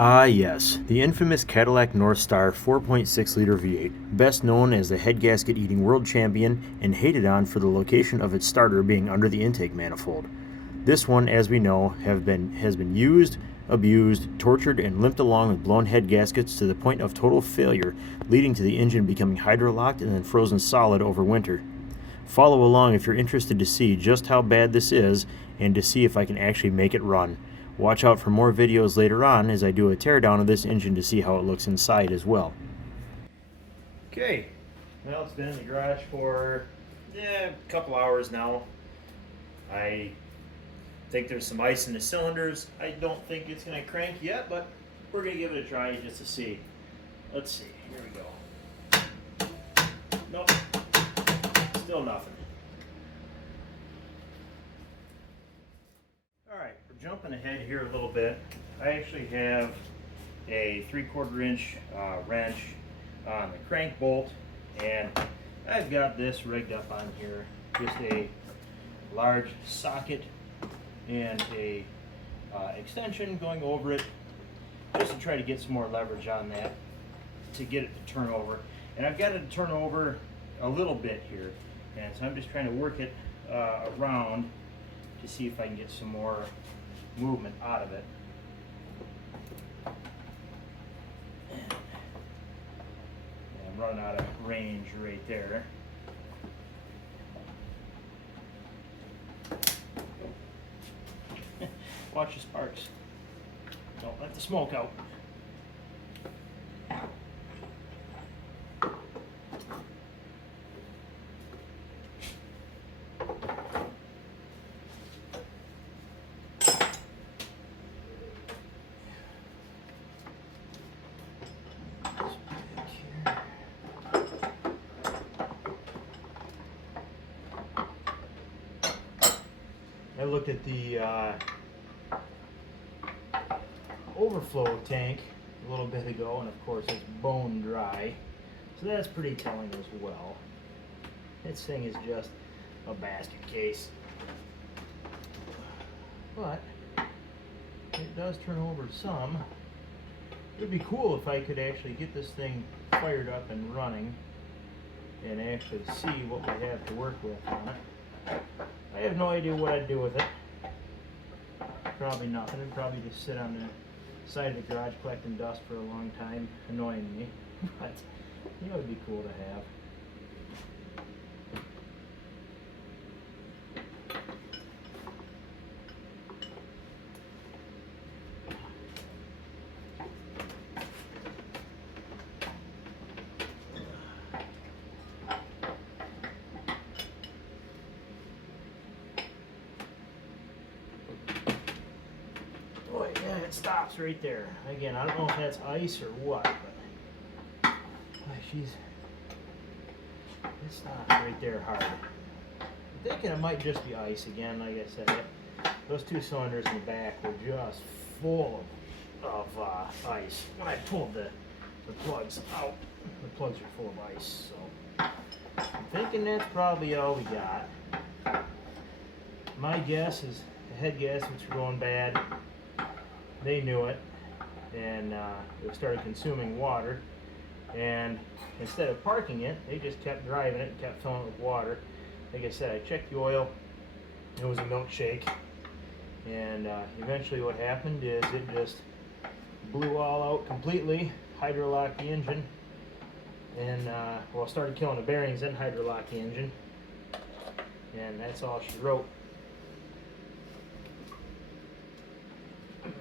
Ah yes, the infamous Cadillac Northstar 4.6 liter V8, best known as the head gasket eating world champion and hated on for the location of its starter being under the intake manifold. This one, as we know, has been used, abused, tortured, and limped along with blown head gaskets to the point of total failure, leading to the engine becoming hydrolocked and then frozen solid over winter. Follow along if you're interested to see just how bad this is and to see if I can actually make it run. Watch out for more videos later on as I do a teardown of this engine to see how it looks inside as well. Okay, well, it's been in the garage for a couple hours now. I think there's some ice in the cylinders. I don't think it's going to crank yet, but we're going to give it a try just to see. Let's see, here we go. Nope, still nothing. Alright, we're jumping ahead here a little bit. I actually have a 3/4 inch wrench on the crank bolt, and I've got this rigged up on here. Just a large socket and a extension going over it, just to try to get some more leverage on that to get it to turn over. And I've got it to turn over a little bit here, and so I'm just trying to work it around to see if I can get some more movement out of it. And I'm running out of range right there. Watch the sparks. Don't let the smoke out. I looked at the overflow tank a little bit ago, and of course it's bone dry, so that's pretty telling as well. This thing is just a basket case, but it does turn over some. It would be cool if I could actually get this thing fired up and running and actually see what we have to work with on it. I have no idea what I'd do with it. Probably nothing. It'd probably just sit on the side of the garage collecting dust for a long time, annoying me. But you know, it'd be cool to have. Boy, yeah, it stops right there. Again, I don't know if that's ice or what, but it stops right there hard. I'm thinking it might just be ice again. Like I said, those two cylinders in the back were just full of ice. When I pulled the plugs out, the plugs are full of ice. So I'm thinking that's probably all we got. My guess is the head gaskets were going bad. They knew it, and they started consuming water, and instead of parking it, they just kept driving it and kept filling it with water. Like I said, I checked the oil. It was a milkshake, and eventually what happened is it just blew all out completely, hydrolocked the engine, and well, started killing the bearings, then hydrolocked the engine, and that's all she wrote.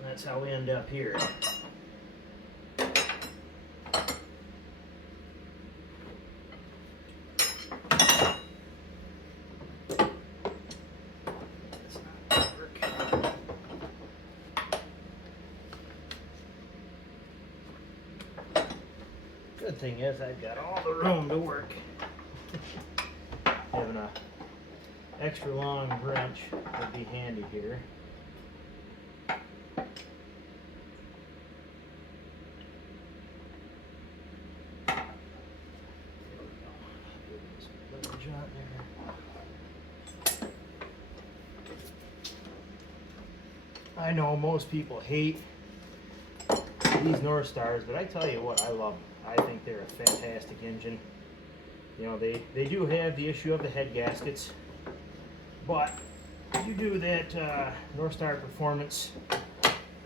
That's how we end up here. Good thing is I've got all the room to work. Having a extra long wrench would be handy here. I know most people hate these Northstars, but I tell you what, I love them. I think they're a fantastic engine. You know, they do have the issue of the head gaskets, but you do that Northstar Performance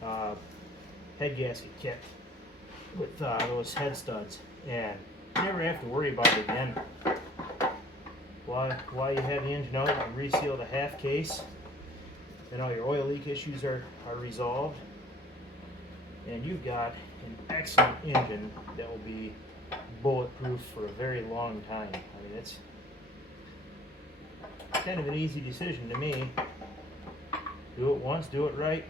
head gasket kit with those head studs, and you never have to worry about it again. While you have the engine out, you can reseal the half case, and all your oil leak issues are resolved, and you've got an excellent engine that will be bulletproof for a very long time. I mean, it's kind of an easy decision to me. Do it once, do it right.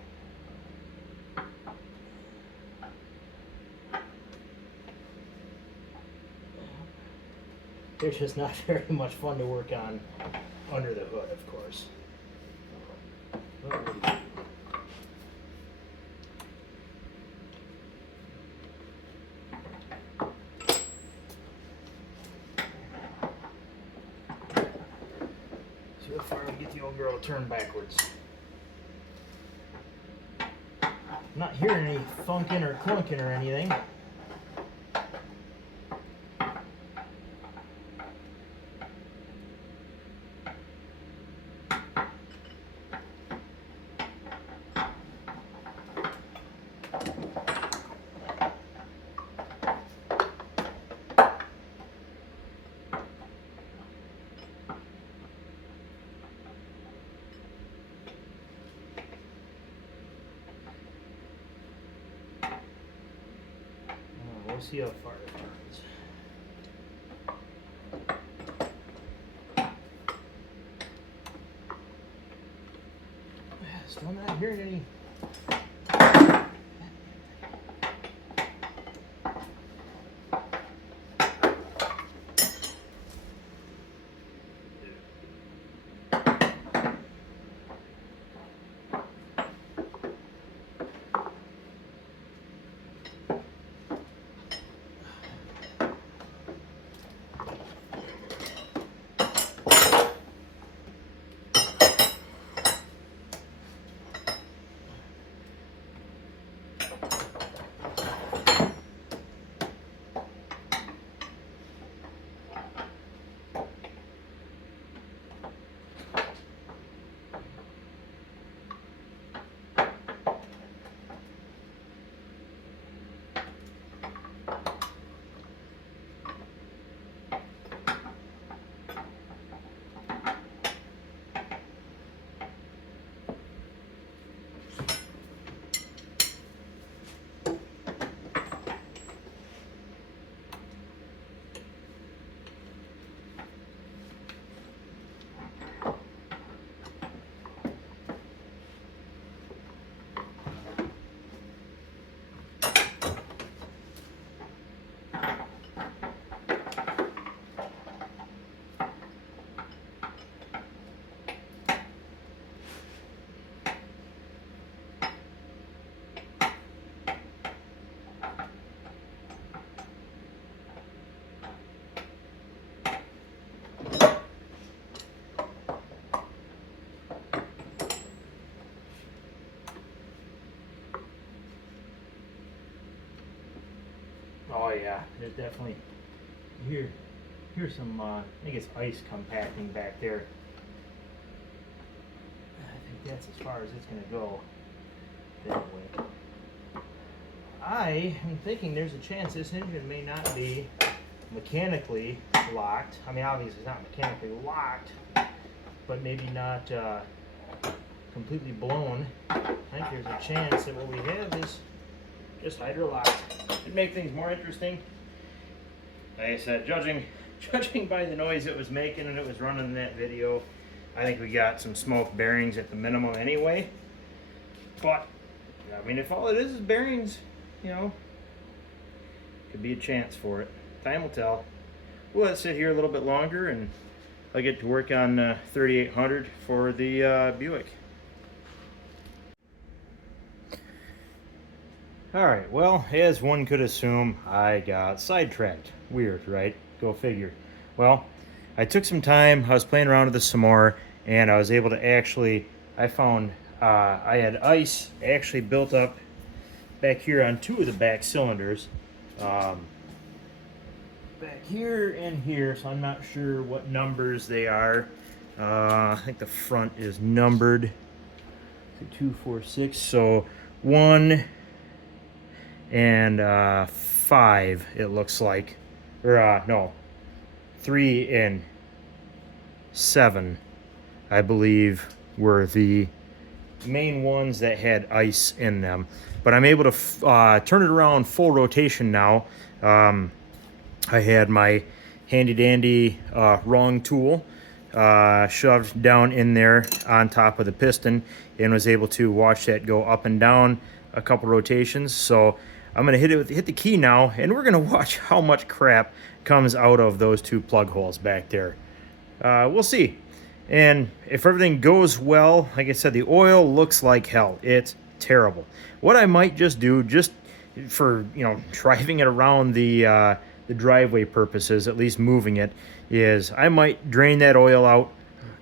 They're just not very much fun to work on under the hood, of course. What do you do? See how far we get the old girl to turn backwards. I'm not hearing any thunking or clunking or anything. We'll see how far it turns. Still not hearing any. Oh yeah, there's definitely, here's some, I think it's ice compacting back there. I think that's as far as it's going to go that way. I am thinking there's a chance this engine may not be mechanically locked. I mean, obviously it's not mechanically locked, but maybe not completely blown. I think there's a chance that what we have is just hydrolocked. It'd make things more interesting. Like I said, judging by the noise it was making and it was running in that video, I think we got some smoked bearings at the minimum anyway. But I mean, if all it is bearings, you know, could be a chance for it. Time will tell. We'll let it sit here a little bit longer, and I'll get to work on 3800 for the Buick. Alright, well, as one could assume, I got sidetracked. Weird, right? Go figure. Well, I took some time, I was playing around with this some more, and I was able to actually, I found I had ice actually built up back here on two of the back cylinders. Back here and here, so I'm not sure what numbers they are. I think the front is numbered. 2, 4, 6. So 1 and 5, it looks like. Or no, 3 and 7, I believe, were the main ones that had ice in them. But I'm able to turn it around full rotation now. I had my handy dandy wrong tool shoved down in there on top of the piston and was able to watch that go up and down a couple rotations. So I'm gonna hit the key now, and we're gonna watch how much crap comes out of those two plug holes back there. We'll see. And if everything goes well, like I said, the oil looks like hell. It's terrible. What I might just do, just for, you know, driving it around the driveway purposes, at least moving it, is I might drain that oil out.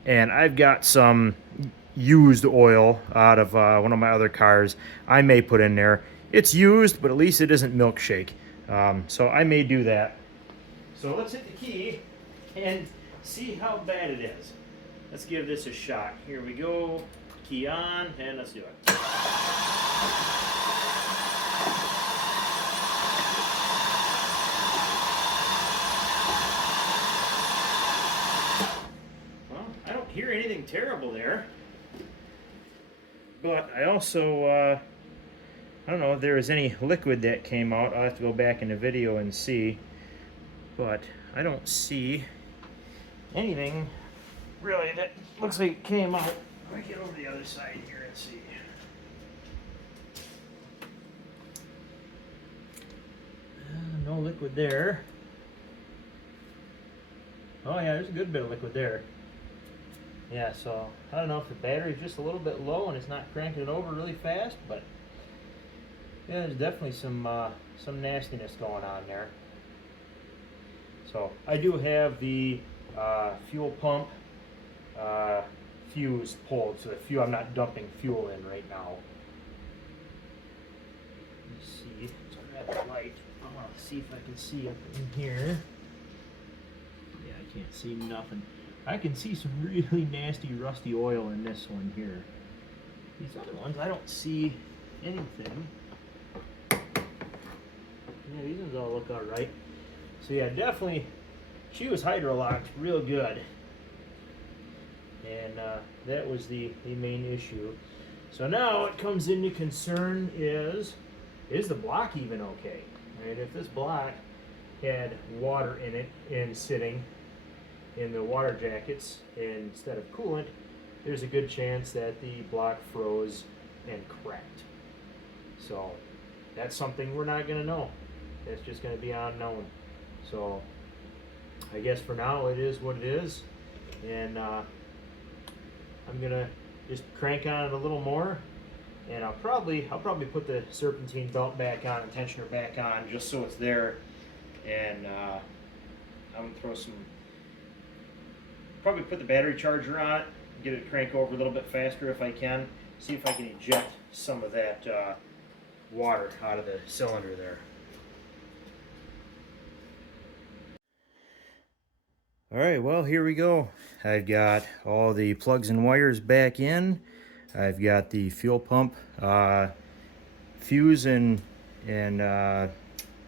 And I've got some used oil out of one of my other cars I may put in there. It's used, but at least it isn't milkshake. So I may do that. So let's hit the key and see how bad it is. Let's give this a shot. Here we go. Key on, and let's do it. Well, I don't hear anything terrible there. But I also, I don't know if there was any liquid that came out. I'll have to go back in the video and see. But I don't see anything really that looks like it came out. Let me get over the other side here and see. No liquid there. Oh yeah, there's a good bit of liquid there. Yeah, so I don't know if the battery's just a little bit low and it's not cranking it over really fast, but yeah, there's definitely some nastiness going on there. So I do have the fuel pump fuse pulled, so the fuel, I'm not dumping fuel in right now. Let's see, so I have the light. I want to see if I can see up in here. Yeah, I can't see nothing. I can see some really nasty rusty oil in this one here. These other ones, I don't see anything. Yeah, these ones all look alright. So yeah, definitely, she was hydrolocked real good. And that was the main issue. So now what comes into concern is the block even okay? And if this block had water in it and sitting in the water jackets instead of coolant, there's a good chance that the block froze and cracked. So that's something we're not going to know. That's just going to be unknown. So I guess for now it is what it is, and I'm gonna just crank on it a little more, and I'll probably put the serpentine belt back on and tensioner back on just so it's there, and I'm gonna throw some, probably put the battery charger on it, get it to crank over a little bit faster if I can, see if I can eject some of that water out of the cylinder there. Alright, well, here we go. I've got all the plugs and wires back in. I've got the fuel pump fuse and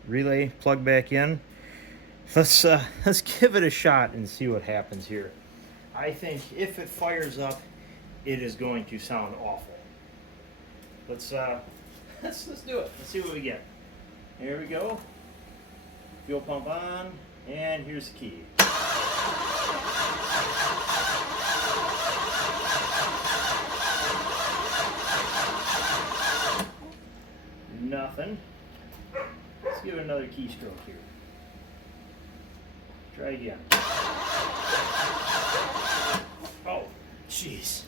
relay plugged back in. Let's give it a shot and see what happens here. I think if it fires up, it is going to sound awful. Let's do it. Let's see what we get. Here we go. Fuel pump on, and here's the key. Nothing. Let's give it another keystroke here. Try again. Oh, jeez.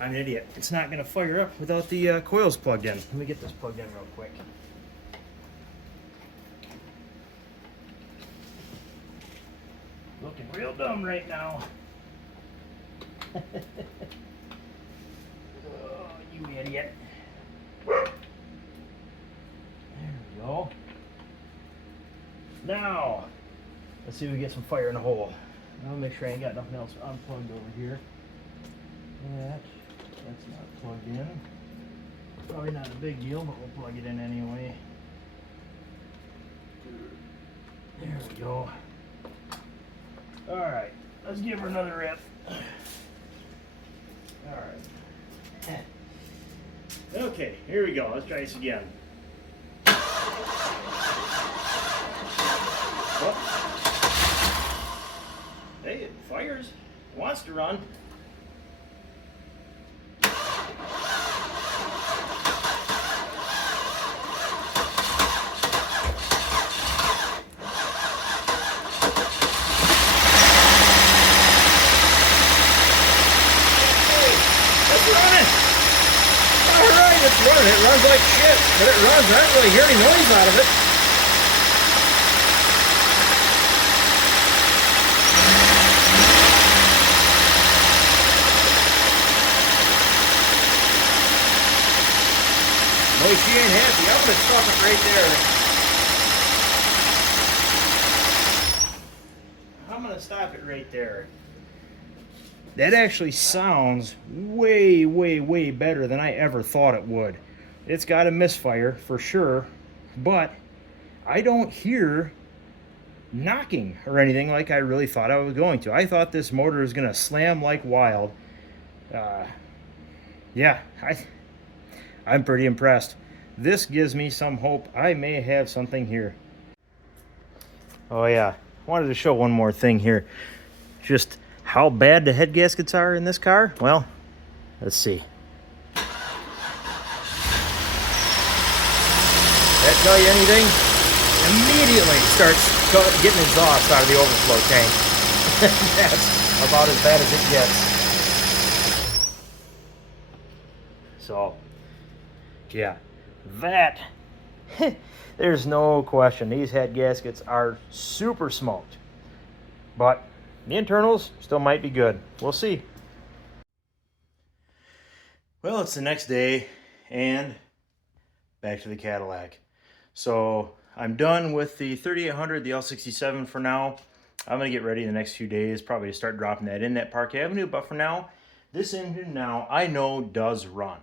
I'm an idiot. It's not going to fire up without the coils plugged in. Let me get this plugged in real quick. Looking real dumb right now. Oh, you idiot. Now, let's see if we get some fire in the hole. I'll make sure I ain't got nothing else unplugged over here. That's not plugged in. Probably not a big deal, but we'll plug it in anyway. There we go. Alright, let's give her another rip. Alright. Okay, here we go. Let's try this again. Oh. Hey, it fires. It wants to run. It runs like shit, but it runs. I don't really hear any noise out of it. No, she ain't happy. I'm going to stop it right there. I'm going to stop it right there. That actually sounds way, way, way better than I ever thought it would. It's got a misfire for sure, but I don't hear knocking or anything like I really thought I was going to. I thought this motor was going to slam like wild. Yeah, I'm pretty impressed. This gives me some hope I may have something here. Oh yeah, wanted to show one more thing here. Just how bad the head gaskets are in this car. Well, let's see. That tell you anything? Immediately starts getting exhaust out of the overflow tank. That's about as bad as it gets. So, yeah, that, there's no question. These head gaskets are super smoked. But the internals still might be good. We'll see. Well, it's the next day, and back to the Cadillac. So I'm done with the 3800, the L67 for now. I'm going to get ready in the next few days, probably to start dropping that in that Park Avenue. But for now, this engine now I know does run.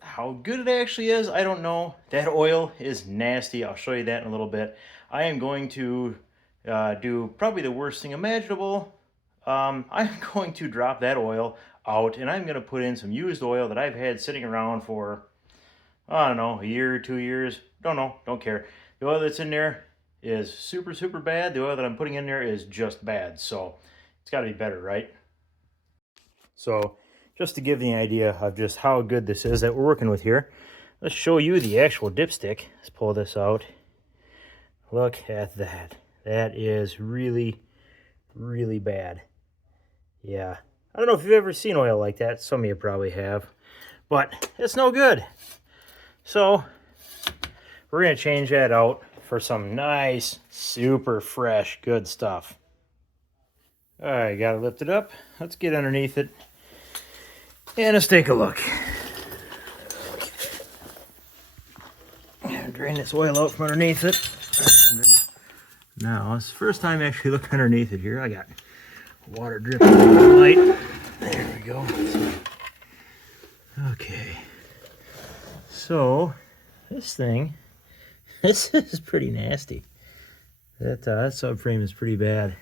How good it actually is, I don't know. That oil is nasty. I'll show you that in a little bit. I am going to do probably the worst thing imaginable. I'm going to drop that oil out, and I'm going to put in some used oil that I've had sitting around for, I don't know, a year or 2 years. Don't know, don't care. The oil that's in there is super, super bad. The oil that I'm putting in there is just bad. So it's got to be better, right? So just to give you an idea of just how good this is that we're working with here, let's show you the actual dipstick. Let's pull this out. Look at that. That is really, really bad. Yeah. I don't know if you've ever seen oil like that. Some of you probably have. But it's no good. So we're going to change that out for some nice, super fresh, good stuff. All right, got to lift it up. Let's get underneath it. And let's take a look. Drain this oil out from underneath it. Now, it's the first time I actually look underneath it here. I got water dripping on the light. There we go. Okay. So, this thing, this is pretty nasty. That subframe is pretty bad.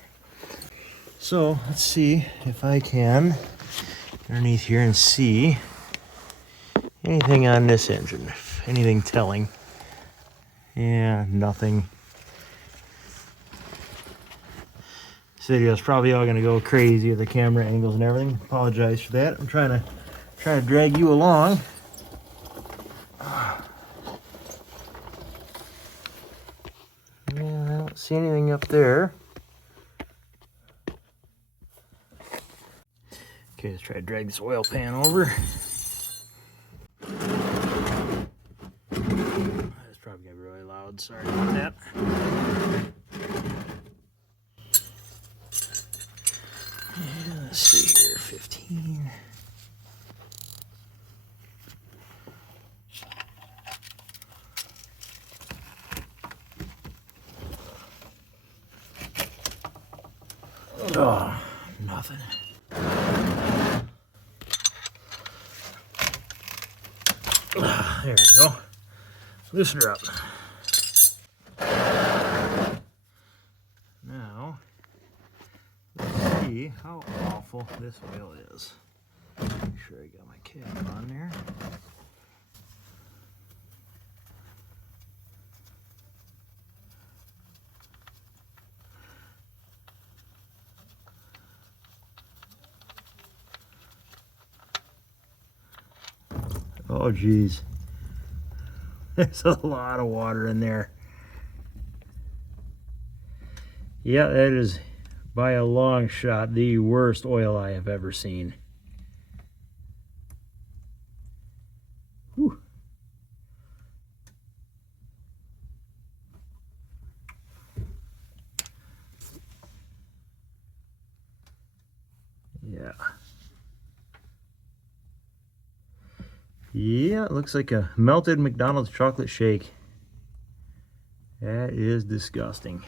So, let's see if I can underneath here and see anything on this engine. Anything telling. Yeah, nothing. This video is probably all going to go crazy with the camera angles and everything. Apologize for that. I'm trying to drag you along. Yeah, I don't see anything up there. Okay, let's try to drag this oil pan over. That's probably going to be really loud. Sorry about that. Yeah, let's see here, 15. Oh, nothing. There we go. Loosen her up. Now, let's see how awful this oil is. Make sure I got my cap on there. Oh geez, there's a lot of water in there. Yeah, that is by a long shot the worst oil I have ever seen. Whew. Yeah. Yeah, it looks like a melted McDonald's chocolate shake. That is disgusting.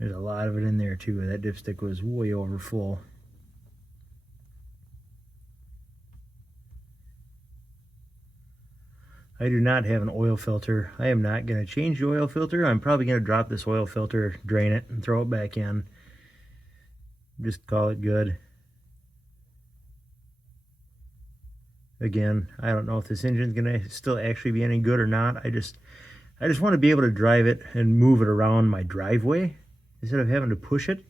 There's a lot of it in there too. That dipstick was way over full. I do not have an oil filter. I am not going to change the oil filter. I'm probably going to drop this oil filter, drain it, and throw it back in. Just call it good. Again, I don't know if this engine's going to still actually be any good or not. I just want to be able to drive it and move it around my driveway instead of having to push it.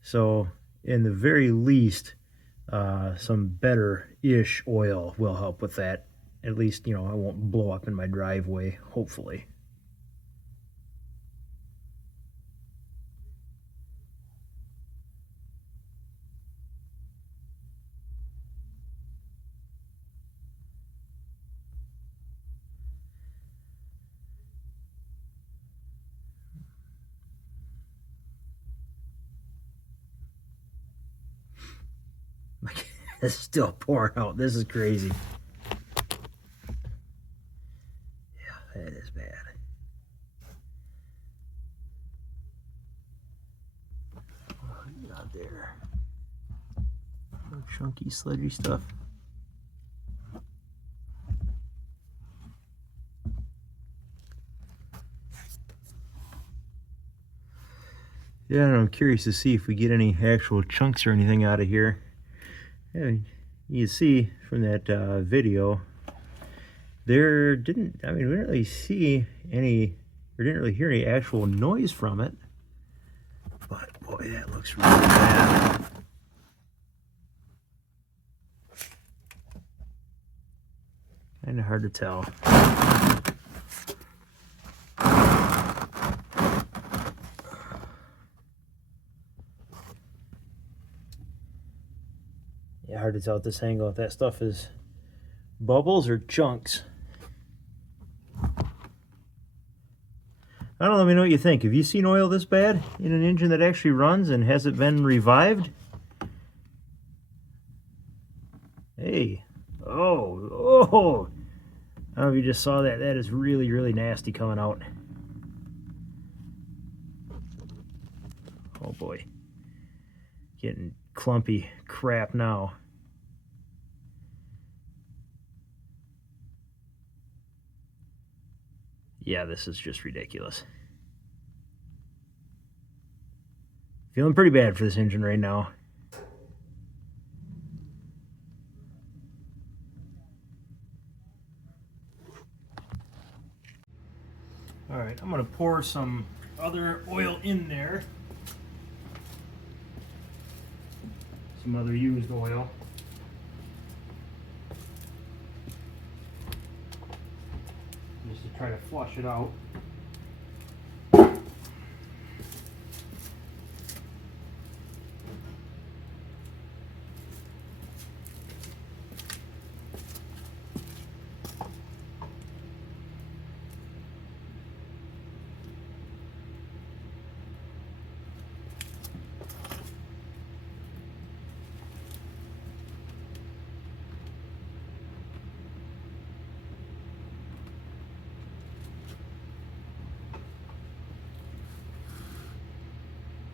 So, in the very least, some better-ish oil will help with that. At least, you know, I won't blow up in my driveway, hopefully. It's still pouring out. This is crazy. Yeah, that is bad. Oh, out there. No chunky, sludgy stuff. Yeah, and I'm curious to see if we get any actual chunks or anything out of here. And you see from that video, there didn't, I mean, we didn't really see any, or didn't really hear any actual noise from it. But boy, that looks really bad. Kind of hard to tell. Yeah, hard to tell at this angle if that stuff is bubbles or chunks. I don't know, let me know what you think. Have you seen oil this bad in an engine that actually runs, and has it been revived? Hey, oh. I don't know if you just saw that. That is really, really nasty coming out. Oh boy. Getting clumpy crap now. Yeah, this is just ridiculous. Feeling pretty bad for this engine right now. All right, I'm gonna pour some other oil in there. Some other used oil. Just to try to flush it out.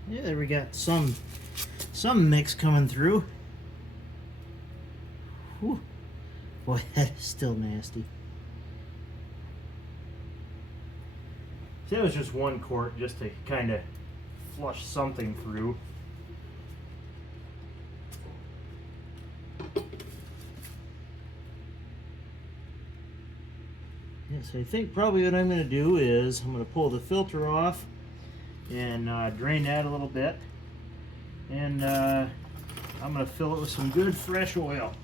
Yeah, there we got some mix coming through. Whew. Boy, that is still nasty. So that was just one quart just to kind of flush something through. Yes, I think probably what I'm going to do is I'm going to pull the filter off and drain that a little bit. And I'm going to fill it with some good fresh oil.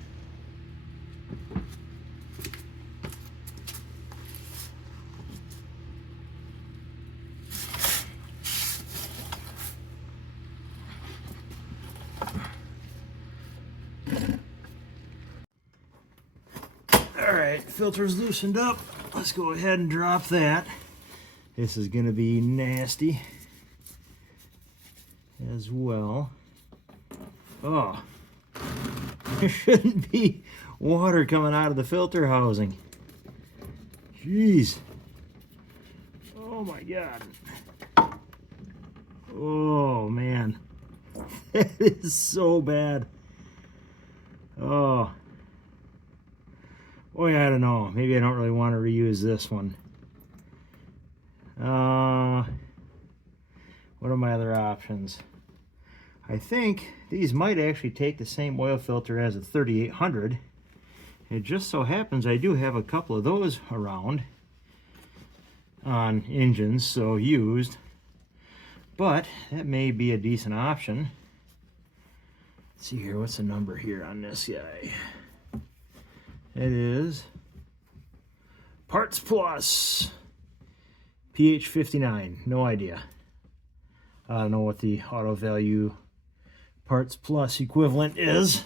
Alright, filter's loosened up. Let's go ahead and drop that. This is going to be nasty as well. Oh, there shouldn't be water coming out of the filter housing. Jeez. Oh my God. Oh man. That is so bad. Oh. Boy, I don't know. Maybe I don't really want to reuse this one. What are my other options? I think these might actually take the same oil filter as a 3800. It just so happens I do have a couple of those around on engines, so used. But that may be a decent option. Let's see here, what's the number here on this guy? It is Parts Plus pH 59. No idea. I don't know what the auto value Parts Plus equivalent is.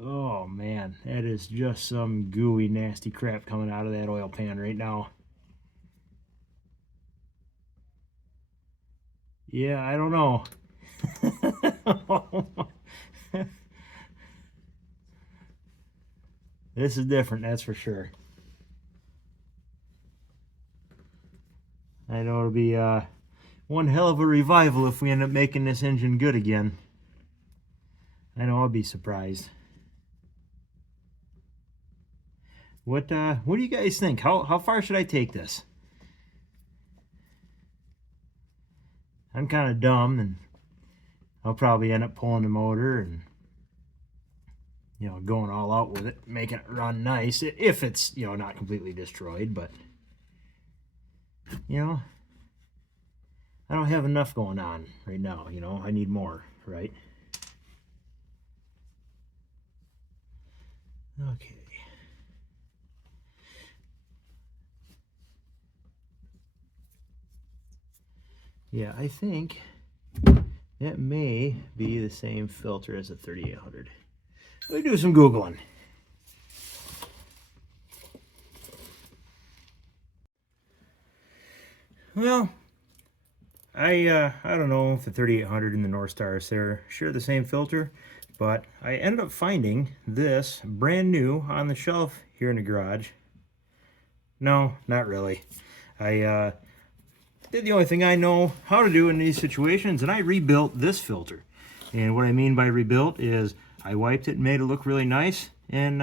Oh man, that is just some gooey, nasty crap coming out of that oil pan right now. Yeah, I don't know. This is different, that's for sure. I know it'll be one hell of a revival if we end up making this engine good again. I know I'll be surprised. What do you guys think? How far should I take this? I'm kind of dumb, and I'll probably end up pulling the motor and, you know, going all out with it, making it run nice, if it's, you know, not completely destroyed. But, you know, I don't have enough going on right now, you know. I need more, right? Okay. Yeah, I think that may be the same filter as a 3800. Let me do some Googling. Well, I don't know if the 3800 and the Northstar share the same filter, but I ended up finding this brand new on the shelf here in the garage. No, not really. I did the only thing I know how to do in these situations, and I rebuilt this filter. And what I mean by rebuilt is I wiped it and made it look really nice, and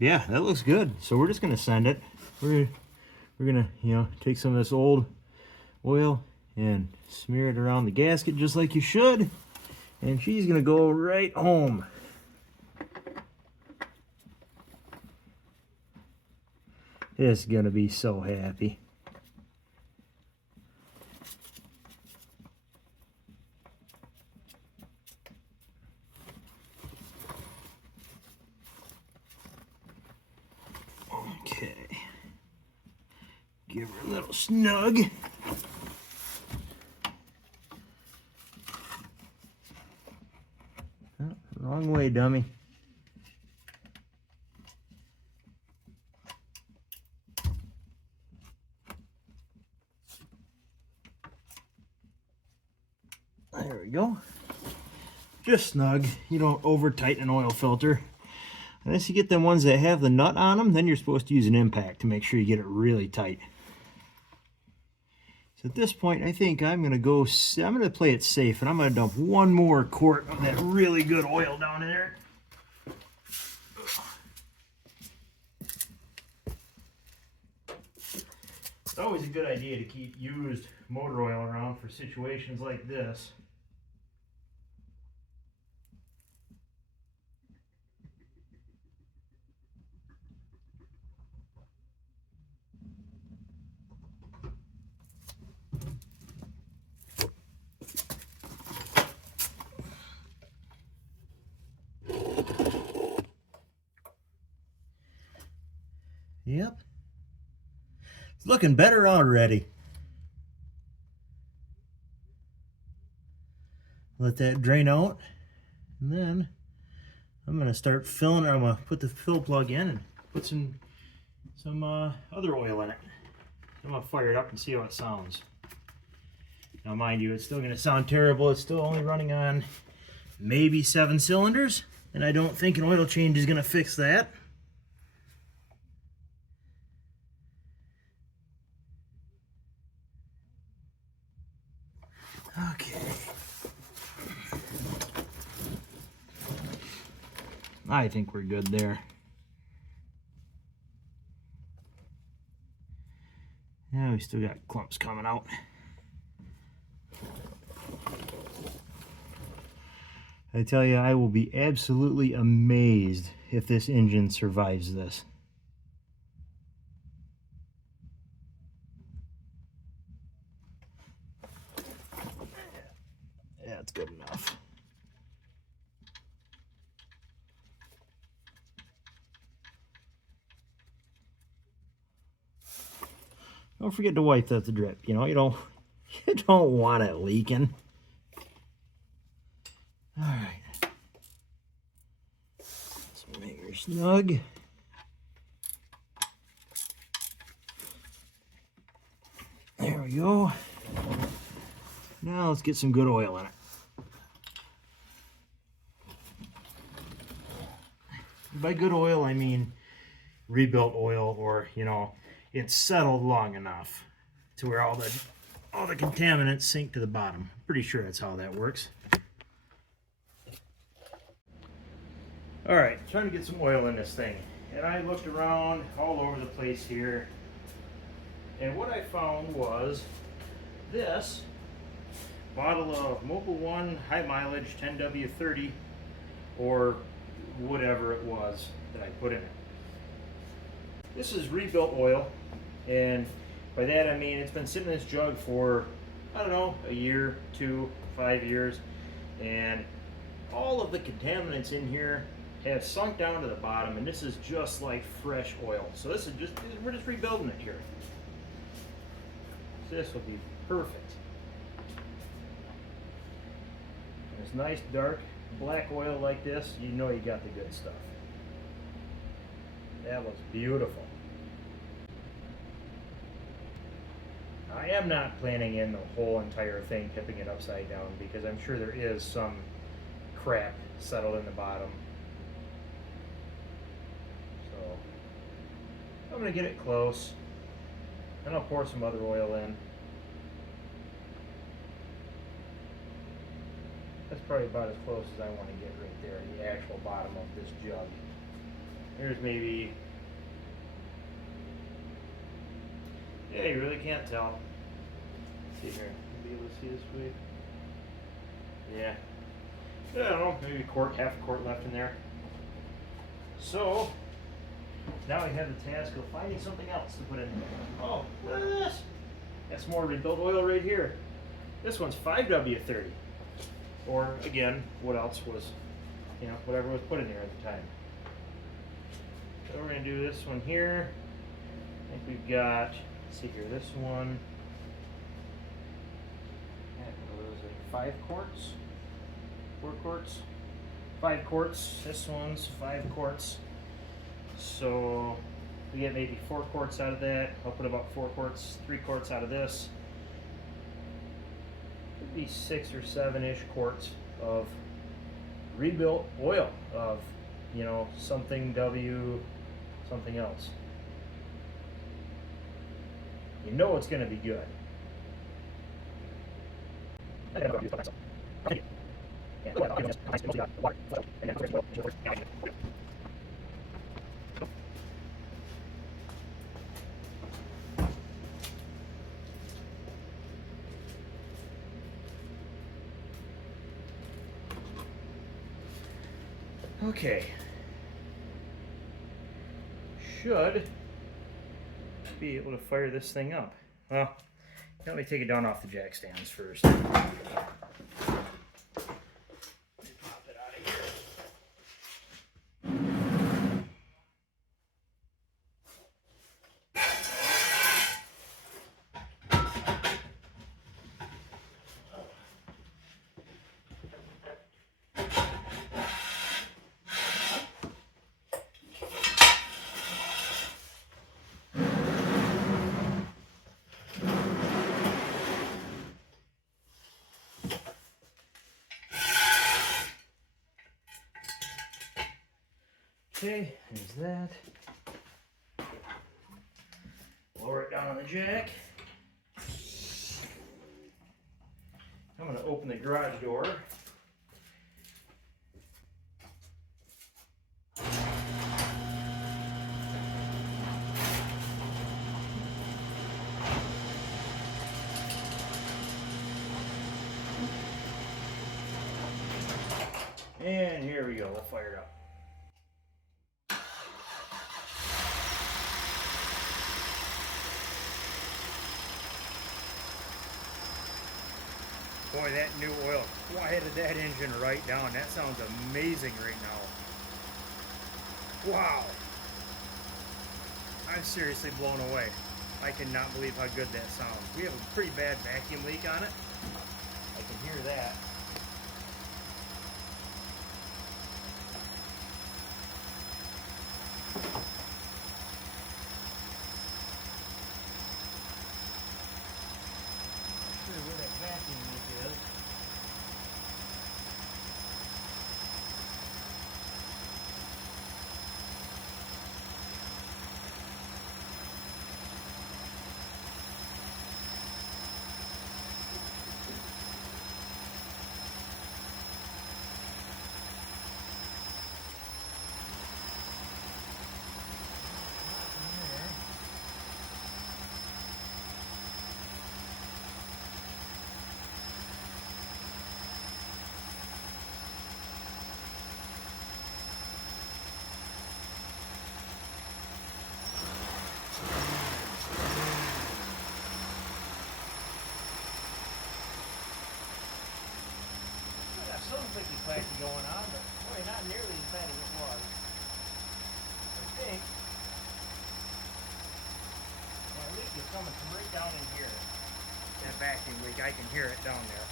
yeah, that looks good. So we're just gonna send it. We're gonna, you know, take some of this old oil and smear it around the gasket just like you should, and she's gonna go right home. It's gonna be so happy. Okay, give her a little snug. Oh, wrong way, dummy. There we go. Just snug. You don't over tighten an oil filter. Unless you get them ones that have the nut on them, then you're supposed to use an impact to make sure you get it really tight. So at this point, I think I'm going to play it safe, and I'm going to dump one more quart of that really good oil down in there. It's always a good idea to keep used motor oil around for situations like this. Yep. It's looking better already. Let that drain out. And then I'm going to start filling, or I'm going to put the fill plug in and put some other oil in it. I'm going to fire it up and see how it sounds. Now mind you, it's still going to sound terrible. It's still only running on maybe 7 cylinders. And I don't think an oil change is going to fix that. Okay. I think we're good there. Yeah, we still got clumps coming out. I tell you, I will be absolutely amazed if this engine survives this. Yeah, it's good enough. Don't forget to wipe out the drip. You know, you don't want it leaking. All right. So make her snug. There we go. Now let's get some good oil in it. By good oil, I mean rebuilt oil, or, you know, it's settled long enough to where all the contaminants sink to the bottom. I'm pretty sure that's how that works. All right, trying to get some oil in this thing. And I looked around all over the place here. And what I found was this bottle of Mobil 1 high mileage 10W30, or whatever it was that I put in it. This is rebuilt oil, and by that I mean it's been sitting in this jug for, I don't know, a year, 2, 5 years, and all of the contaminants in here have sunk down to the bottom, and this is just like fresh oil. So this is we're just rebuilding it here. This will be perfect. And this nice dark black oil like this, you know you got the good stuff. That looks beautiful. I am not planning in the whole entire thing, tipping it upside down, because I'm sure there is some crap settled in the bottom. So I'm going to get it close, and I'll pour some other oil in. That's probably about as close as I want to get right there, the actual bottom of this jug. Here's maybe, yeah, you really can't tell. Let's see here, be able to see this way. Yeah, I don't know, maybe a quart, half a quart left in there. So now we have the task of finding something else to put in there. Oh, look at this! That's more rebuilt oil right here. This one's 5W30. Or again, what else was, you know, whatever was put in there at the time. So we're going to do this one here. I think we've got, let's see here, this one. What was it, 5 quarts? 4 quarts? 5 quarts. This one's 5 quarts. So we get maybe 4 quarts out of that. I'll put about 4 quarts, 3 quarts out of this. Could be 6 or 7-ish quarts of rebuilt oil of, you know, something W, something else. You know it's going to be good. Okay. Should be able to fire this thing up. Well, let me take it down off the jack stands first. Pop it out of here. Okay, there's that. Lower it down on the jack. I'm going to open the garage door. And here we go, we'll fire it up. Boy, that new oil quieted that engine right down. That sounds amazing right now. Wow. I'm seriously blown away. I cannot believe how good that sounds. We have a pretty bad vacuum leak on it. I can hear that. Where that vacuum leak is. Some thicky clacky going on, but boy, not nearly as bad as it was. I think that leak is coming from right down in here. That vacuum leak, I can hear it down there.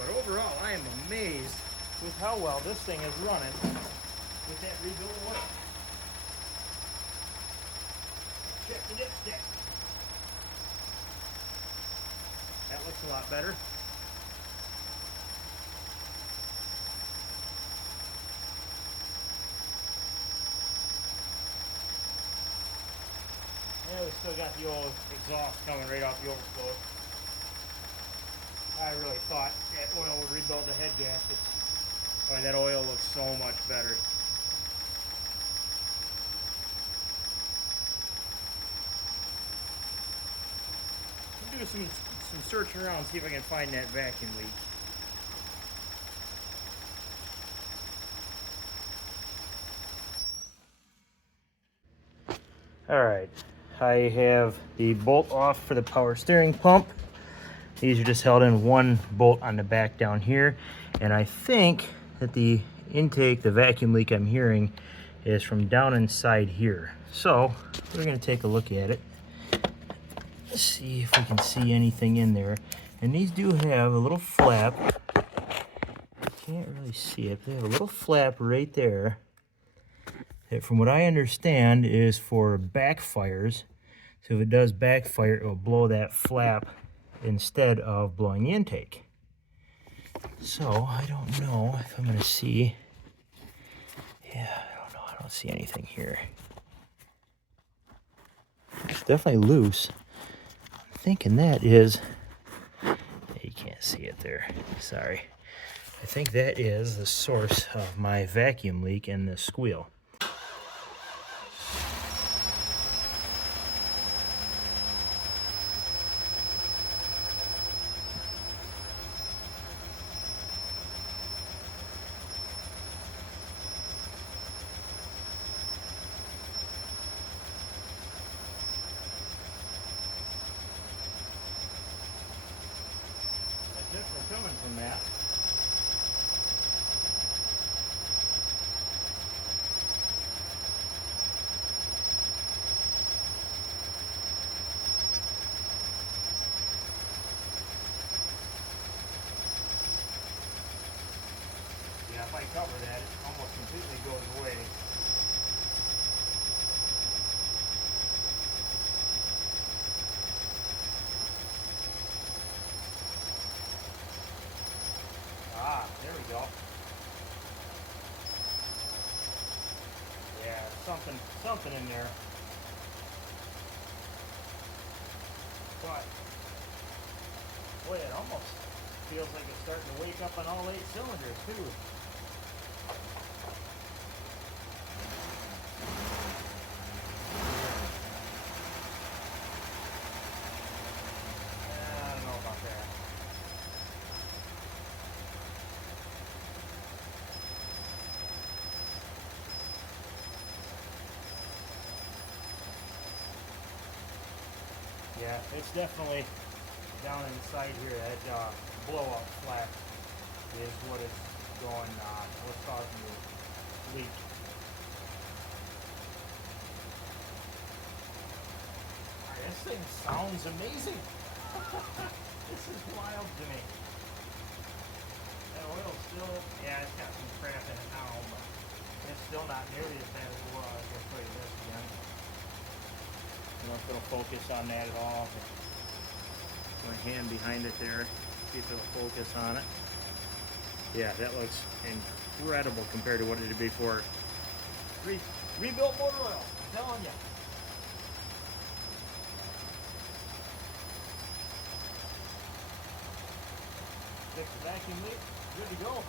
But overall, I am amazed with how well this thing is running with that rebuilt oil. Check the dipstick. That looks a lot better. Yeah, we still got the old exhaust coming right off the overflow. I really thought that oil would rebuild the head gaskets. Boy, that oil looks so much better. I'll do some searching around, see if I can find that vacuum leak. Alright, I have the bolt off for the power steering pump. These are just held in one bolt on the back down here. And I think that the intake, the vacuum leak I'm hearing, is from down inside here. So we're going to take a look at it. Let's see if we can see anything in there. And these do have a little flap. Can't really see it, but they have a little flap right there that, from what I understand, is for backfires. So if it does backfire, it will blow that flap instead of blowing the intake. So I don't know if I'm going to see. Yeah, I don't know. I don't see anything here. It's definitely loose. I'm thinking that is there. Sorry. I think that is the source of my vacuum leak and the squeal. That's it for coming from that. Yeah, if I cover that, it almost completely goes away. Ah, there we go. Yeah, something in there. But boy, it almost feels like it's starting to wake up on all 8 cylinders too. I don't know about that. Yeah, it's definitely down inside here. That blow up flap is what is going on. What's causing the leak. This thing sounds amazing. This is wild to me. That oil's still, yeah, it's got some crap in it now, but it's still not nearly as bad as it was. I'm going to show you this again. I don't know if it'll focus on that at all. Put my hand behind it there, see if it'll focus on it. Yeah, that looks incredible compared to what it did before. Rebuilt motor oil, I'm telling you. Fix the vacuum leak, good to go.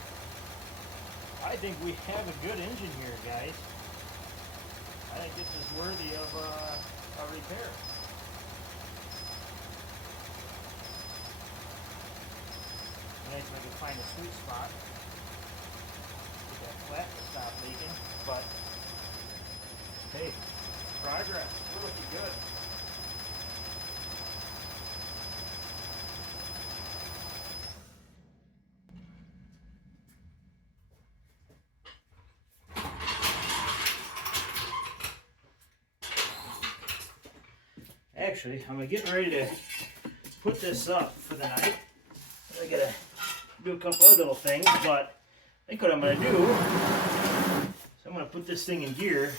I think we have a good engine here, guys. I think this is worthy of a repair. Nice if I can find a sweet spot. Get that flat to stop leaking, but hey, progress. We're looking good. Actually, I'm getting ready to put this up for the night. I gotta do a couple other little things, but I think what I'm gonna do is I'm gonna put this thing in gear,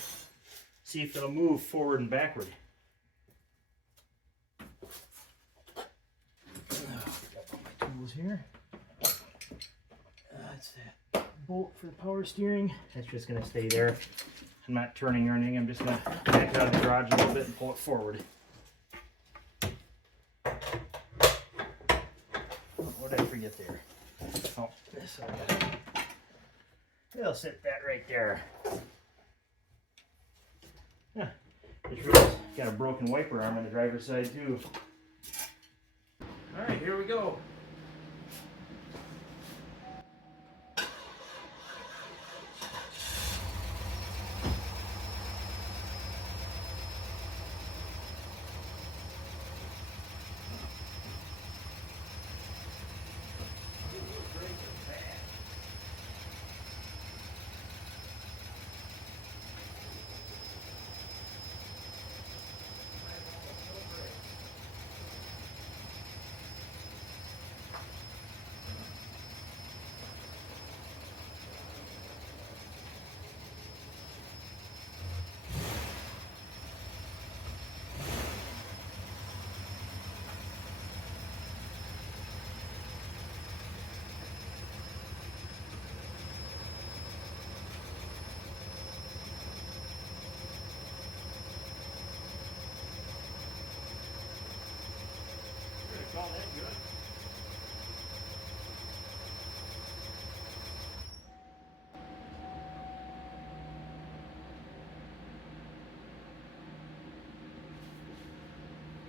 see if it'll move forward and backward. Got all my tools here. That's that bolt for the power steering. That's just gonna stay there. I'm not turning or anything. I'm just gonna back it out of the garage a little bit and pull it forward. What did I forget there? Oh, this it'll sit that right there. Yeah, just realized got a broken wiper arm on the driver's side too. All right, here we go.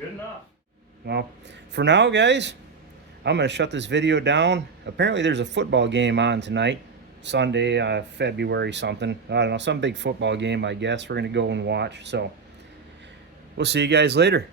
Good enough. Well, for now, guys, I'm going to shut this video down. Apparently there's a football game on tonight. Sunday, February something. I don't know, some big football game, I guess. We're going to go and watch. So we'll see you guys later.